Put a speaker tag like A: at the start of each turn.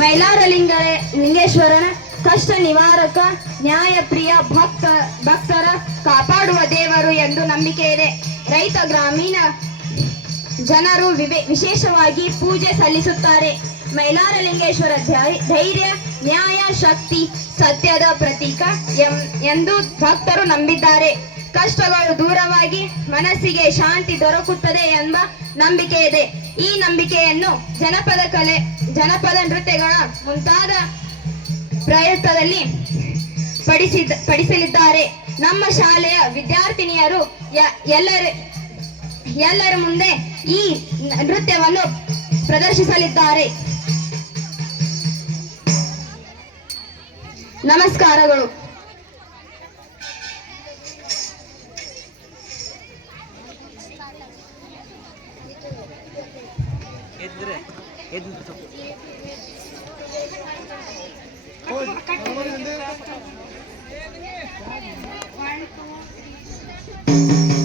A: ಮೈಲಾರಲಿಂಗ ಲಿಂಗೇಶ್ವರನ ಕಷ್ಟ ನಿವಾರಕ ನ್ಯಾಯಪ್ರಿಯ ಭಕ್ತ ಭಕ್ತರ ಕಾಪಾಡುವ ದೇವರು ಎಂದು ನಂಬಿಕೆ ಇದೆ. ರೈತ ಗ್ರಾಮೀಣ ಜನರು ವಿವೇ ವಿಶೇಷವಾಗಿ ಪೂಜೆ ಸಲ್ಲಿಸುತ್ತಾರೆ. ಮೈಲಾರಲಿಂಗೇಶ್ವರ ಲಿಂಗೇಶ್ವರ ಧೈರ್ಯ, ನ್ಯಾಯ, ಶಕ್ತಿ ಸತ್ಯದ ಪ್ರತೀಕ ಎಂದು ಭಕ್ತರು ನಂಬಿದ್ದಾರೆ. ಕಷ್ಟಗಳು ದೂರವಾಗಿ ಮನಸ್ಸಿಗೆ ಶಾಂತಿ ದೊರಕುತ್ತದೆ ಎಂಬ ನಂಬಿಕೆ ಇದೆ. ಈ ನಂಬಿಕೆಯನ್ನು ಜನಪದ ಕಲೆ, ಜನಪದ ನೃತ್ಯಗಳ ಮುಂತಾದ ಪ್ರಯತ್ನದಲ್ಲಿ ಪಡಿಸಿದ, ಪಡಿಸಲಿದ್ದಾರೆ. ನಮ್ಮ ಶಾಲೆಯ ವಿದ್ಯಾರ್ಥಿನಿಯರು ಎಲ್ಲರ ಎಲ್ಲರ ಮುಂದೆ ಈ ನೃತ್ಯವನ್ನು ಪ್ರದರ್ಶಿಸಲಿದ್ದಾರೆ. ನಮಸ್ಕಾರಗಳು. Thank you.